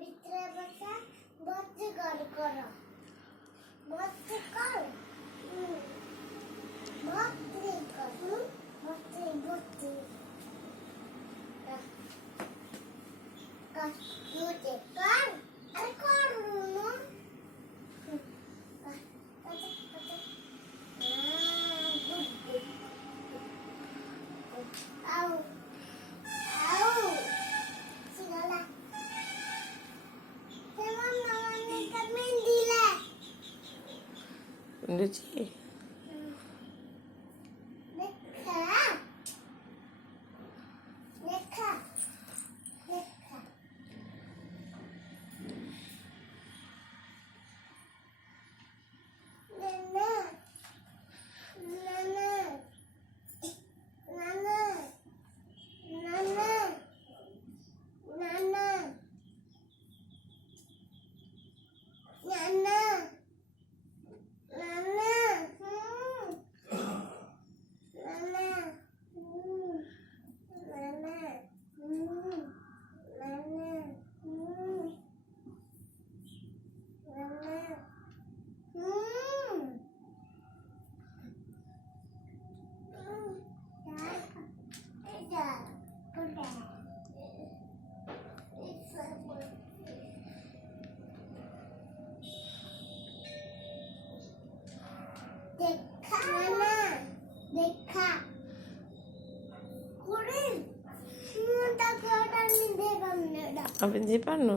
ভিতরে বসা ভর্তি করো ভর্তি কর ভর্তি কর ভর্তি ভর্তি মুঝে কর আরে কর না আউ আউ সিগালা তেমন নামানে কামিন দিলা বুঝেছি। লেখা লেখা লেখা নানা নানা নানা নানা নানা নানা নানা নানা নানা দেখা না দেখা করে মুটা খাটা নি দেবাম না Apa sih Panu?